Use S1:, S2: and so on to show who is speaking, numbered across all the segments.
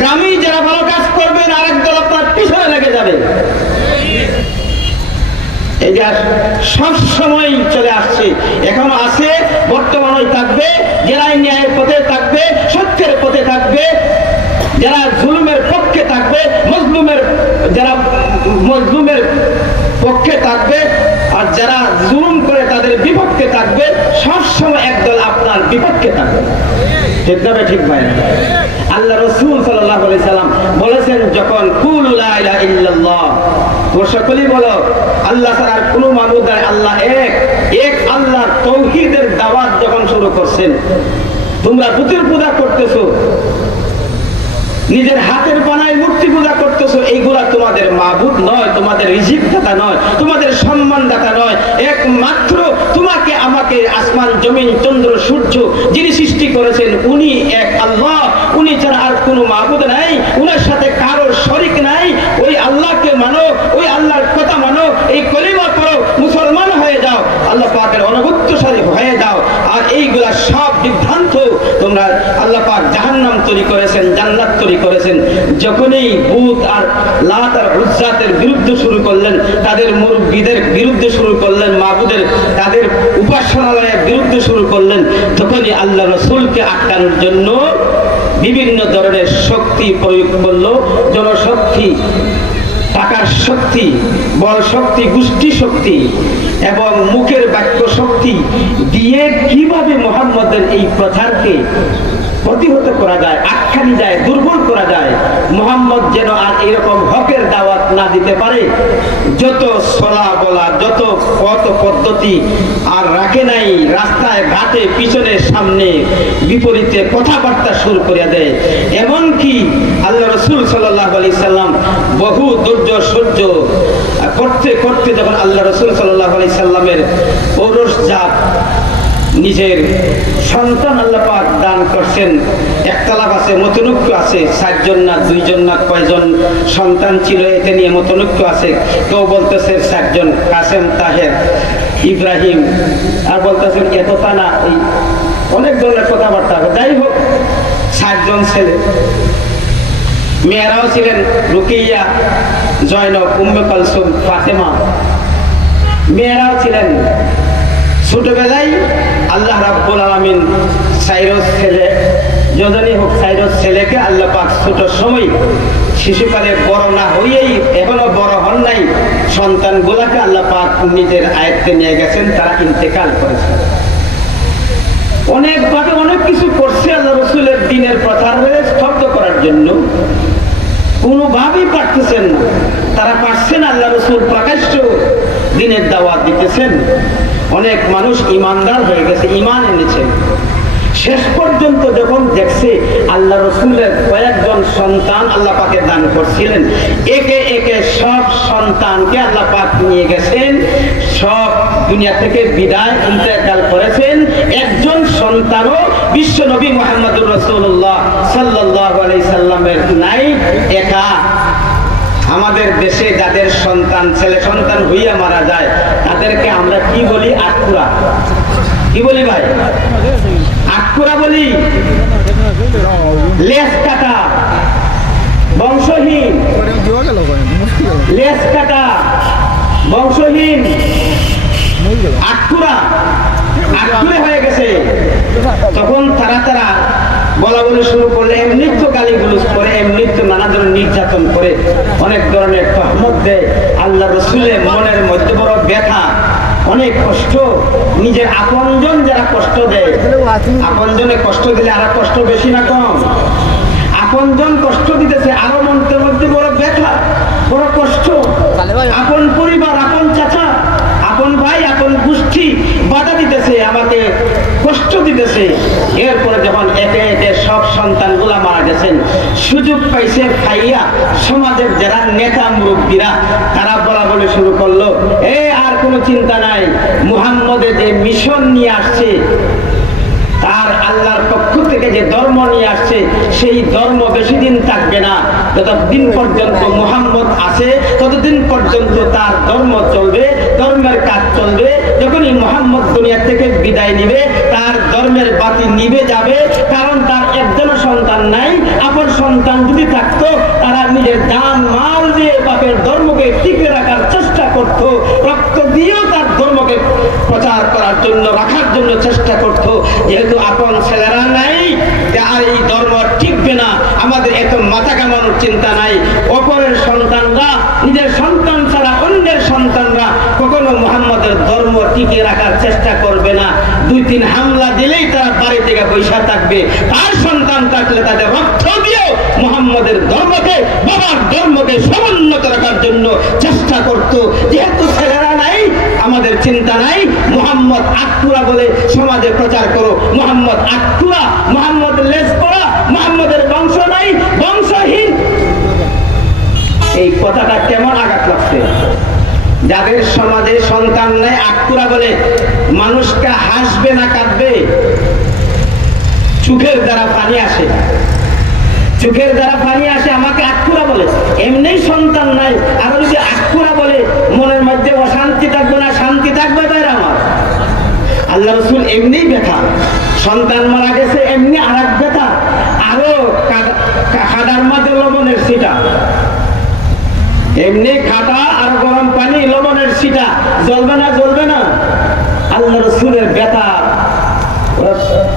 S1: গ্রামে যারা ভালো কাজ করবেন, আরেক দল আপনার পিছনে লেগে যাবে। চলে আসছে বর্তমানে থাকবে যারা ন্যায়ের পথে থাকবে, সত্যের পথে থাকবে জুলুমের পক্ষে থাকবে যারা মজলুমের পক্ষে থাকবে আর যারা জুলুম করে তাদের বিপক্ষে থাকবে সবসময় একদল আপনার বিপক্ষে থাকবে। ঠিক ভাই? আল্লাহ রসুল বলেছেন, যখন বলো, আল্লাহ আল্লাহ এক এক আল্লাহ দাওয়াত যখন শুরু করছেন, তোমরা পুতুল পূজা করতেছো নিজের হাতের বানায় মূর্তি পূজা করতেছো এইগুলা তোমাদের মাবুদ নয়, তোমাদের রিজিক দাতা নয়, তোমাদের সম্মান দাতা নয়। একমাত্র তোমাকে আমাকে আসমান, জমিন, চন্দ্র, সূর্য যিনি সৃষ্টি করেছেন, উনি এক আল্লাহ। উনি ছাড়া আর কোনো মাবুদ নাই, উনার সাথে কারও শরিক নাই। ওই আল্লাহকে মানো, ওই আল্লাহর কথা মানো, এই কলিমা পড়ো, মুসলমান হয়ে যাও, আল্লাহ পাকের অনুগত্যশালী হয়ে যাও। আর এইগুলা সব বিভ্রান্ত, তোমরা আল্লাহ পাক জাহান্নাম তৈরি করেছেন তৈরি করেছেন। যখনই বুধ আর লাত আর উজ্জাতের বিরুদ্ধে শুরু করলেন, তাদের মুরব্বীদের বিরুদ্ধে শুরু করলেন মাহবুদের তাদের উপাসনালয়ের বিরুদ্ধে শুরু করলেন, তখনই আল্লাহ রসুলকে আটকানোর জন্য বিভিন্ন ধরনের শক্তি প্রয়োগ করল। জনশক্তি, টাকার শক্তি, বল শক্তি, গোষ্ঠী শক্তি এবং মুখের বাক্য শক্তি দিয়ে কীভাবে মোহাম্মদের এই প্রচারকে প্রতিহত করা যায়, আখ্যানি যায়, দুর্বল করা যায়, মোহাম্মদ যেন আর এরকম হকের দাওয়াত না দিতে পারে। যত সলা বলা, যত পথ পদ্ধতি আর রাখে নাই, রাস্তায়, ঘাটে, পিছনে, সামনে, বিপরীতে কথাবার্তা শুরু করিয়া দেয়। এমনকি আল্লাহ রসুল সাল্লাহ আলি সাল্লাম বহু ধৈর্য সহ্য করতে করতে যখন আল্লাহ রসুল সাল্লাহ আলি সাল্লামের পৌরস জাত নিজের সন্তান আল্লাহ দান করছেন। একতলাপ আছে, মতনুক্য আছে, চারজন না দুইজন না কয়জন সন্তান ছিল, এতে নিয়ে মতনুক্য আছে। কেউ বলতেছে চারজন কাসেম তাহের, ইব্রাহিম, আর বলতেছেন এতটা না এই অনেক ধরনের কথাবার্তা হবে যাই হোক, চারজন ছেলে। মেয়েরাও ছিলেন রুকিয়া, জয়নব, উম্মে কালসুম, ফাতেমা। মেয়েরাও ছিলেন ছোটবেলায় আল্লাহ রাব্বুল আলামিন সাইরস ছেলে, যজনই হোক সাইরস ছেলেকে আল্লাহ পাক ছোট সময় শিশুকালে বড় না হইয়েই এখনও বড় হন নাই সন্তান সন্তানগুলাকে আল্লাহ পাক নিজের আয়ত্তে নিয়ে গেছেন, তারা ইন্তেকাল করেছেন অনেকভাবে অনেক কিছু করছে আল্লাহ রসুলের দিনের প্রচার হয়ে স্তব্ধ করার জন্য। কোনোভাবেই পারতেছেন না। তারা পারছেন আল্লাহ রসুল প্রকাশ্য দিনের দাওয়াত দিতেছেন। অনেক মানুষ ইমানদার হয়ে গেছে ইমান এনেছেন শেষ পর্যন্ত যখন দেখছে আল্লাহ রসুলের কয়েকজন সন্তান আল্লাহ পাকে দান করছিলেন, একে একে সব সন্তানকে আল্লাহ পাক নিয়ে গেছেন, সব দুনিয়া থেকে বিদায়, ইন্তেকাল করেছেন। একজন সন্তানও বিশ্ব নবী মোহাম্মদুর রসুল্লাহ সাল্লাহ আলাই সাল্লামের নাই, একা। আমাদের দেশে যাদের সন্তান, ছেলে সন্তান হইয়া মারা যায়, তাদেরকে আমরা কি বলি? আটকুরা। কি বলি ভাই? আটকুরা বলি? লেস কাটা। বংশহীন। লেস কাটা। বংশহীন। আটকুরা। আটকুরে হয়ে গেছে। তখন তারা তারা বলা বলে শুরু করলে এমনি তো গালিগুলো করে এমনি তো নানা ধরনের নির্যাতন করে অনেক ধরনের তহমত দেয়। আল্লাহ রসুলের মনের মধ্যে বড় ব্যথা অনেক কষ্ট। নিজের আপনজন যারা কষ্ট দেয় আপনজনে কষ্ট দিলে আর কষ্ট বেশি না কম? আপনজন কষ্ট দিতেছে আরও মন্ত্রের মধ্যে বড় ব্যথা বড় কষ্ট। আপন পরিবার আপন চাচা আপন ভাই আপন গোষ্ঠী বাধা দিতেছে আমাকে কষ্ট দিতেছে। এরপরে যখন একে একে সব সন্তানগুলা মারা গেছেন, সুযোগ পাইছে খাইয়া সমাজের যারা নেতা মুরব্বীরা, তারা বলা বলে শুরু করল, এ, আর কোনো চিন্তা নাই। মুহাম্মদের যে মিশন নিয়ে আসছে, তার আল্লাহর পক্ষ থেকে যে ধর্ম নিয়ে আসছে, সেই ধর্ম বেশি দিন থাকবে না। যতদিন পর্যন্ত মুহাম্মদ আছে, ততদিন পর্যন্ত তার ধর্ম চলবে, ধর্মের কাজ চলবে। যখনই মোহাম্মদ দুনিয়া থেকে বিদায় নিবে, তার ধর্মের বাতি নিবে যাবে। কারণ তার একজন সন্তান নাই, আপন সন্তান যদি থাকতো, তারা নিজের দান, মাল দিয়ে বাপের ধর্মকে টিকে রাখার চেষ্টা করত, রক্ত দিয়েও তার ধর্মকে প্রচার করার জন্য, রাখার জন্য চেষ্টা করত। যেহেতু আপন ছেলেরা নাই তা আর এই ধর্ম টিকবে না, আমাদের এত মাথা কামানোর চিন্তা নাই। অপরের সন্তানরা, নিজের সন্তান ছাড়া অন্যের সন্তানরা কখনো মোহাম্মদের ধর্ম টিকিয়ে রাখার চেষ্টা করবে না। দুই তিন হামলা দিলেই তারা বাড়ি থেকে পয়সা থাকবে। তার সন্তান থাকলে তাদের রক্ত দিয়েও মোহাম্মদের ধর্মকে, বাবার ধর্মকে সমুন্নত রাখার জন্য চেষ্টা করত। যেহেতু ছেলেরা নাই, আমাদের চিন্তা নাই, মোহাম্মদ আকুরা বলে সমাজে প্রচার করো। মোহাম্মদ আকুরা মোহাম্মদ লেস করা, মোহাম্মদের বংশ নাই, বংশহীন। এই কথাটা কেমন আঘাত লাগছে? যাদের সমাজে সন্তান নেয় আকুরা বলে মানুষকে হাসবে না কাঁদবে। চোখের দ্বারা পানি আসে চোখের দ্বারা পানি আসে, আমাকে আকুরা বলে। এমনি সন্তান নাই, আর যদি আকুরা বলে, মনের মধ্যে অশান্তি থাকবে না, শান্তি থাকবে তাই আমার। আল্লাহ রসুল এমনি ব্যথা। সন্তান মারা গেছে, এমনি আর এক ব্যথা। আরও খাদার মাঝে লবণের সিটা এমনি খাটা আর গরম পানি, লবণের সিটা জ্বলবে না জ্বলবে না। আল্লাহ রসুলের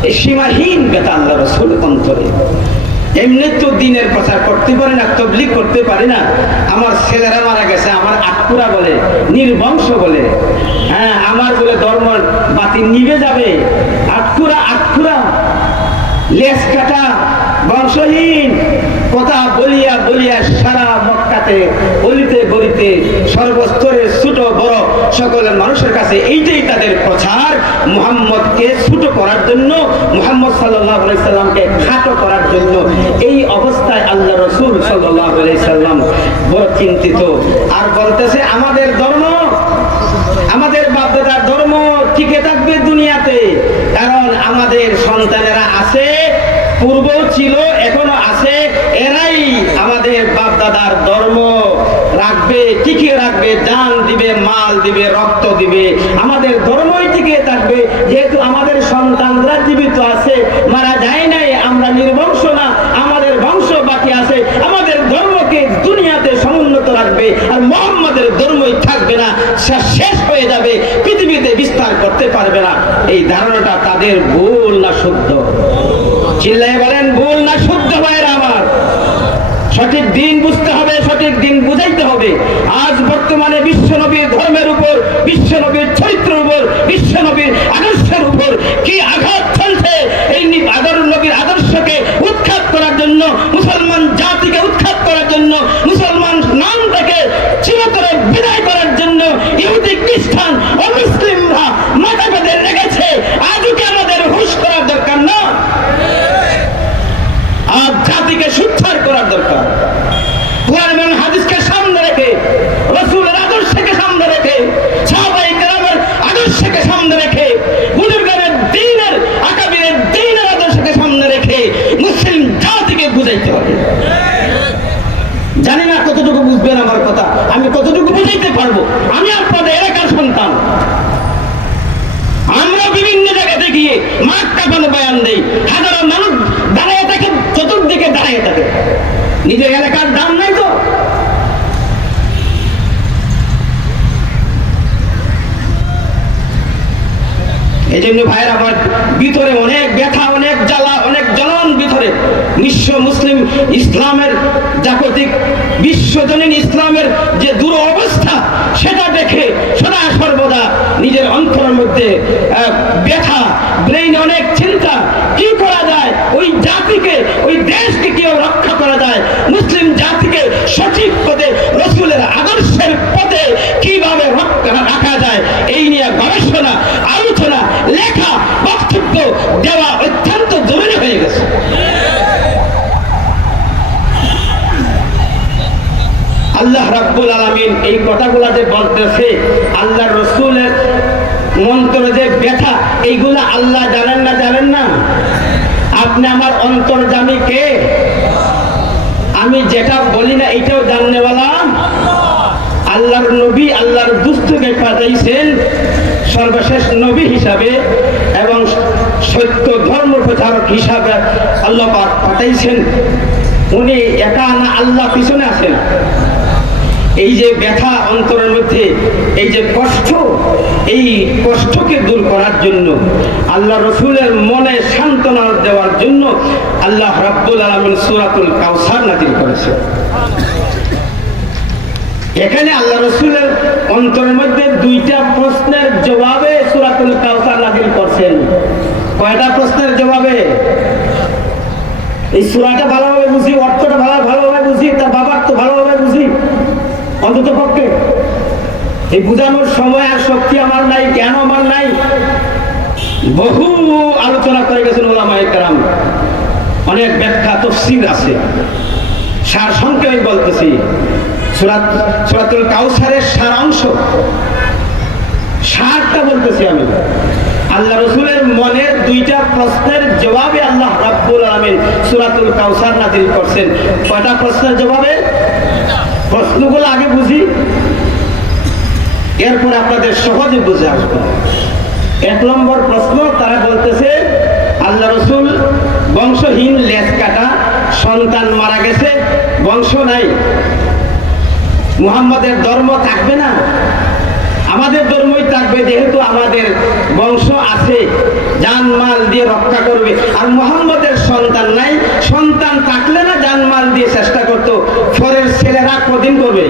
S1: এই সীমাহীন ব্যথা আল্লাহ রসুল অন্তরে। এমনি তো দিনের প্রচার করতে পারি না তবলিক করতে পারি না। আমার ছেলেরা মারা গেছে, আমার আটকুরা বলে, নির্বংশ বলে। হ্যাঁ আমার বলে ধর্ম বাতি নিভে যাবে। আটকুরা আটকুরা লেস কাটা, বংশহীন। কথা বলিয়া বলিয়া সারা মক্কাতে বলিতে বলিতে সর্বস্তরে ছোট বড় সকলের মানুষের কাছে এইটাই তাদের প্রচার। মুহাম্মদকে ছোট করার জন্য, মুহাম্মদ সাল্লাহ সাল্লামকে খাটো করার জন্য এই অবস্থায় আল্লাহ রসুল সাল্লাহ সাল্লাম বড় চিন্তিত। আর বলতেছে, আমাদের ধর্ম, আমাদের বাপদাদার ধর্ম টিকে থাকবে দুনিয়াতে। কারণ আমাদের সন্তানেরা পূর্ব ছিল, এখনও আছে। এরাই আমাদের বাপদাদার ধর্ম। রাখবে টিকে রাখবে, জান দিবে, মাল দিবে, রক্ত দিবে। আমাদের ধর্মই টিকে থাকবে। যেহেতু আমাদের সন্তানরা জীবিত আছে, মারা যায় নাই, আমরা নির্বংশ না, আমাদের বংশ বাকি আছে। আমাদের ধর্মকে দুনিয়াতে সমুন্নত রাখবে আর মোহাম্মদের ধর্মই থাকবে না। শেষ হয়ে যাবে, পৃথিবীতে বিস্তার করতে পারবে না। এই ধারণাটা তাদের ভুল না শুদ্ধ? চিল্লাই উপর কি আঘাত চলছে এই নি- আদর নবীর আদর্শকে উৎখাত করার জন্য মুসলমান জাতিকে উৎখাত করার জন্য মুসলমান নাম থেকে চিরতরে বিদায় করার জন্য ইহুদি খ্রিস্টান ও মুসলিমরা মাথা বেঁধে রেখেছে আজও কি আমাদের হুশ করার দরকার না আর জাতিকে সুচ্ছার করার দরকার কোরআন এবং হাদিসকে সামনে রেখে রসুলের আদর্শকে সামনে রেখে সাহাবাই কেরামের আদর্শকে সামনে রেখে বুজুর্গের দিনের আকাবিরের দিনের আদর্শকে সামনে রেখে মুসলিম জাতিকে বুঝাইতে হবে জানি না কতটুকু বুঝবেন আমার কথা আমি কতটুকু বুঝাইতে পারব আমি আপনাদের এলাকার সন্তান আমরা বিভিন্ন জায়গাতে গিয়ে মাঠ কাঁপানো বয়ান দেই হাজারো মানুষ দাঁড়িয়ে থাকে চতুর্দিকে দাঁড়িয়ে থাকে নিজের এলাকার দাম নাই তো এই জন্য ভাইয়ের আমার ভিতরে অনেক ব্যথা, অনেক জ্বালা, অনেক জ্বলন ভিতরে। নিঃস্ব মুসলিম ইসলামের জাগতিক, বিশ্বজনীন ইসলামের যে দূর অবস্থা সেটা দেখে সদা সর্বদা নিজের অন্তরের মধ্যে আহ, ব্যথা ব্রেইন অনেক চিন্তা কি করা যায় ওই জাতিকে ওই দেশকে কেউ রক্ষা করা যায় মুসলিম জাতিকে সঠিক পথে রসুলের আদর্শের পথে কীভাবে রক্ষা রাখা যায় এই নিয়ে গবেষণা আলোচনা লেখা বক্তব্য দেওয়া অত্যন্ত জরুরি হয়ে গেছে আল্লাহ রাব্বুল আলামিন এই কথাগুলা যে বলতেছে আল্লাহ রসুলের মন্ত্র যে ব্যথা এইগুলা আল্লাহ জানেন না জানেন না? আপনি আমার অন্তর্জামী কে? আমি যেটা বলি না, এটাও জাননেওয়ালা? আল্লাহর নবী আল্লাহর দুস্থকে পাঠাইছেন সর্বশেষ নবী হিসাবে এবং সত্য ধর্ম প্রচারক হিসাবে আল্লাহ পাঠাইছেন। উনি একা না, আল্লাহ পিছনে আসেন এই যে ব্যথা অন্তরের মধ্যে, এই যে কষ্ট, এই কষ্টকে দূর করার জন্য, আল্লাহ রসুলের মনে সান্ত্বনা দেওয়ার জন্য আল্লাহ রাব্বুল আলমিন সুরাতুল কাউসার নাজিল করেছে। এখানে আল্লাহ রসুলের অন্তরের মধ্যে দুইটা প্রশ্নের জবাবে সুরাতুল কাউসার নাজিল করছেন। কয়টা প্রশ্নের জবাবে? এই সুরাটা ভালোভাবে বুঝি, অর্থটা ভালো ভালোভাবে বুঝি তার বাবার তো ভালোভাবে বুঝি অন্তত পক্ষে এই বুঝানোর সময় আর শক্তি আমার নাই কেন আমার নাই। বহু আলোচনা করে গেছেন ওলামায়ে কেরাম। অনেক ব্যাখ্যা, তফসিল আছে। সার সংক্ষেপে বলতেছি। সুরাত, সুরাতুল কাউসারের সারাংশ। সারটা বলতেছি আমি। আল্লাহ রসুলের মনের দুইটা প্রশ্নের জবাবে আল্লাহ রাব্বুল আলামিন সূরাতুল কাউসার নাযিল করছেন। কয়টা প্রশ্নের জবাবে? প্রশ্নগুলো আগে বুঝি। এরপরে আপনাদের সহজে বুঝে আসবে। এক নম্বর প্রশ্ন, তারা বলতেছে, আল্লাহ রসুল বংশহীন লেজ কাটা সন্তান মারা গেছে, বংশ নাই। মুহাম্মদের ধর্ম থাকবে না। আমাদের ধর্মই থাকবে, যেহেতু আমাদের বংশ আছে, জানমাল দিয়ে রক্ষা করবে। আর মোহাম্মদের সন্তান নাই, সন্তান থাকলে না জানমাল দিয়ে চেষ্টা করতো। ফরের ছেলেরা কদিন করবে?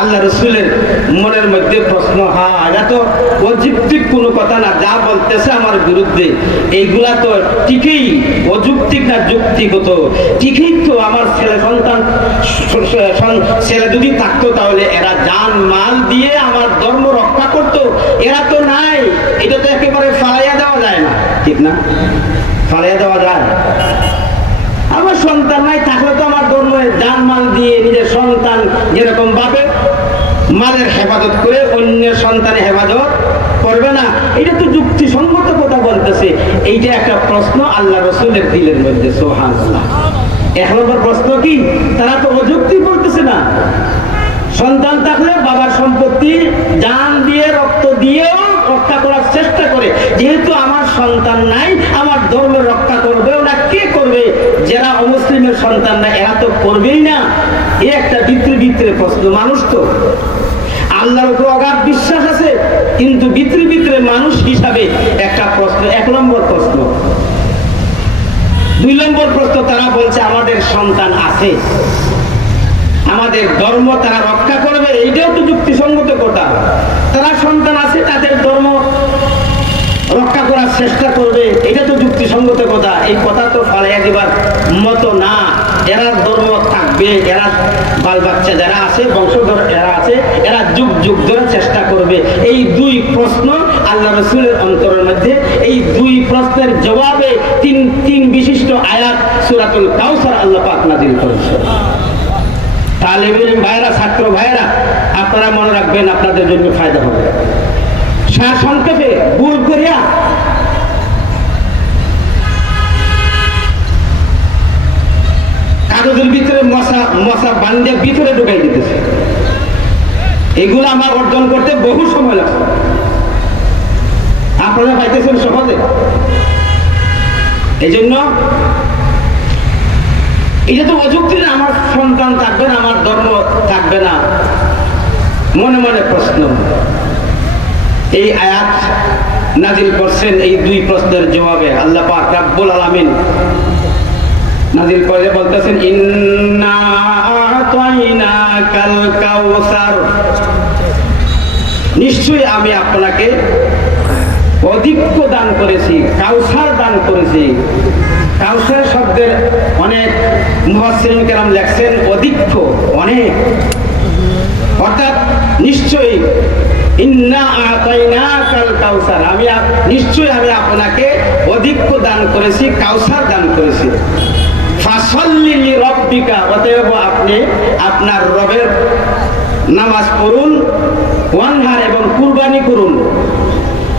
S1: আল্লাহ রসুলের মনের মধ্যে প্রশ্ন, হা এটা তো অযুক্তিক কোনো কথা না, যা বলতেছে আমার বিরুদ্ধে, এইগুলা তো ঠিকই অযুক্তিক না যুক্তিগত ঠিকই তো আমার ছেলে সন্তান ছেলে যদি থাকতো তাহলে এরা যান মাল দিয়ে আমার ধর্ম রক্ষা করতো, এরা তো নাই, এটা তো একেবারে ফালাইয়া দেওয়া যায় না। ঠিক না? ফালাইয়া দেওয়া যায়। আমার সন্তান নাই, থাকলে তো আমার ধর্মের জান মাল দিয়ে নিজের সন্তান যেরকম বাপে, মালের হেফাজত করে অন্যের সন্তানের হেফাজত করবে না। এটা তো যুক্তিসঙ্গত কথা বলতেছে। এইটা একটা প্রশ্ন আল্লাহ রসুলের দিলের মধ্যে সোহান নম্বর প্রশ্ন কি? তারা তো অযুক্তি বলতেছে না। সন্তান থাকলে বাবার সম্পত্তি, জান দিয়ে, রক্ত দিয়েও রক্ষা করার চেষ্টা করে। যেহেতু আমার সন্তান নাই, আমার ধর্মের রক্ষা করবে ওরা কে করবে? যারা অমুসলিমের সন্তান না এরা তো করবেই না। এ একটা ভিতরে ভিতরে প্রশ্ন, মানুষ তো। আল্লাহর উপর অগাধ বিশ্বাস আছে, কিন্তু ভিতরে ভিতরে মানুষ হিসাবে একটা প্রশ্ন, এক নম্বর প্রশ্ন। দুই নম্বর প্রশ্ন, তারা বলছে, আমাদের সন্তান আছে। আমাদের ধর্ম তারা রক্ষা করবে, এইটাও তো যুক্তিসঙ্গত কথা। তারা সন্তান আছে, তাদের ধর্ম রক্ষা করার চেষ্টা করবে, এটা তো যুক্তিসঙ্গত কথা। এই কথা তো ফালাইয়া দিবার মতো না। এরা ধর্ম থাকবে, এরা বাল বাচ্চা যারা আছে, বংশধর এরা আছে, এরা যুগ যুগ ধরে চেষ্টা করবে। এই দুই প্রশ্ন আল্লাহ রসুলের অন্তরের মধ্যে, এই দুই প্রশ্নের জবাবে তিন তিন বিশিষ্ট আয়াত সুরাতুল কাউসার আল্লাহ পাক নাজিল করেছে। তালিবের ভাইরা ছাত্র ভাইরা আপনারা মনে রাখবেন, আপনাদের জন্য ফায়দা হবে। সার সংক্ষেপে ভুল করিয়া কাগজের ভিতরে মশা মশা বান্ধে ভিতরে ঢুকাই দিতেছে। এগুলো আমার অর্জন করতে বহু সময় লাগছে। আপনারা পাইতেছেন সহজে। এই জন্য এটা তো অযুক্তি না, আমার সন্তান থাকবে না, আমার ধর্ম থাকবে না। মনে মনে প্রশ্ন। এই আয়াত নাজিল করছেন এই দুই প্রশ্নের জবাবে আল্লাহ পাক রাব্বুল আলামিন নাজিল করে বলতেছেন, ইন্না আতাইনাকাল কাউসার। নিশ্চয়ই আমি আপনাকে অধিক্য দান করেছি, কাউসার দান করেছি। কাউসার শব্দের অনেক মুহাসসিরিন কেরাম লেখছেন অধিক্য অনেক। অর্থাৎ নিশ্চয়ই। কাউসার। আমি নিশ্চয়ই আমি আপনাকে অধিক্য দান করেছি, কাউসার দান করেছি। ফাসল্লি লি রব্বিকা অতএব আপনি আপনার রবের নামাজ পড়ুন, ওয়ানহার এবং কুরবানি করুন।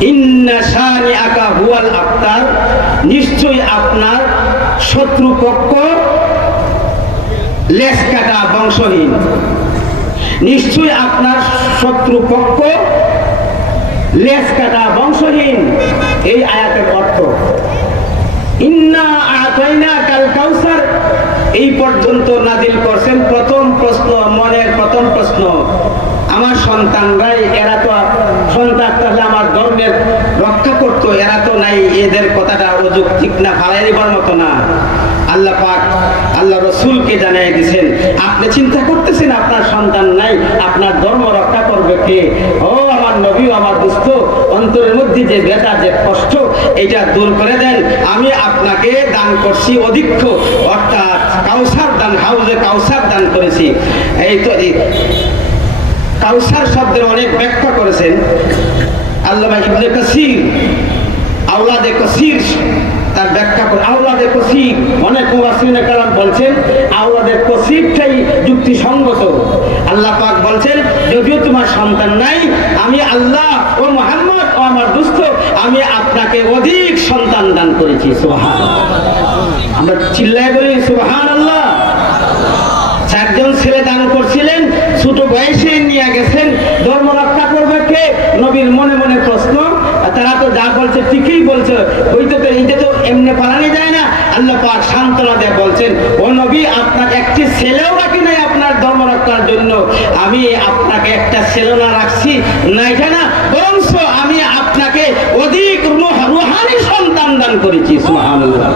S1: ইন্না শানি আকা হুয়াল আফতার নিশ্চয়ই আপনার শত্রুপক্ষ লেস কাটা বংশহীন। নিশ্চয়ই আপনার শত্রুপক্ষ লেস কাটা বংশহীন। এই আয়াতের অর্থ। ইন্না আতাইনা কাল কাউসার। এই পর্যন্ত নাজিল করছেন প্রথম প্রশ্ন, মনের প্রথম প্রশ্ন। আমার সন্তানরাই, এরা তো সন্তান, তাহলে আমার ধর্মের রক্ষা করতো, এরা তো নাই, এদের কথাটা অযৌক্তিক না ফালাই দিবার মতো না। আল্লাহ পাক, আল্লাহ রসুলকে জানিয়ে দিছেন আপনি চিন্তা করতেছেন সন্তান নাই, আপনার ধর্ম রক্ষা করবে কে? ও আমার নবী আমার দুস্থ অন্তরের মধ্যে যে বেদা যে কষ্ট, এটা দূর করে দেন। আমি আপনাকে দান করছি অধিক্ষ, অর্থাৎ কাউসার দান, হাউজে কাউসার দান করেছি। এই তো কাউসার শব্দের অনেক ব্যাখ্যা করেছেন। আল্লাহ ইবনে কাসির, আওলাদে কসির তার ব্যাখ্যা করে আওলাদে কসির, অনেক মুবাসিনে কালাম বলছেন, আওলাদে কসিরটাই যুক্তিসঙ্গত আল্লাহ পাক বলছেন যদিও তোমার সন্তান নাই, আমি আল্লাহ ও মোহাম্মদ ও আমার দুস্থ, আমি আপনাকে অধিক সন্তান দান করেছি সোহান আমরা চিল্লায় বলি সোহান আল্লাহ চারজন ছেলে দান করছিলেন, ছোট বয়সে নিয়ে গেছেন ধর্ম রক্ষা করবে কে? নবীর মনে মনে প্রশ্ন তারা তো যা বলছে ঠিকই বলছে। ওই তো এইটা তো এমনি পালানো যায় না। আল্লাহ পাক সান্ত্বনা দিয়ে বলছেন, ও নবী আপনার একটি ছেলেও রাখি নাই আপনার ধর্ম রক্ষার জন্য। আমি আপনাকে একটা ছেলে না রাখছি, না এটা না বরঞ্চ আমি আপনাকে অধিক রুহ- রুহানি সন্তান দান করেছি, সুবহানাল্লাহ।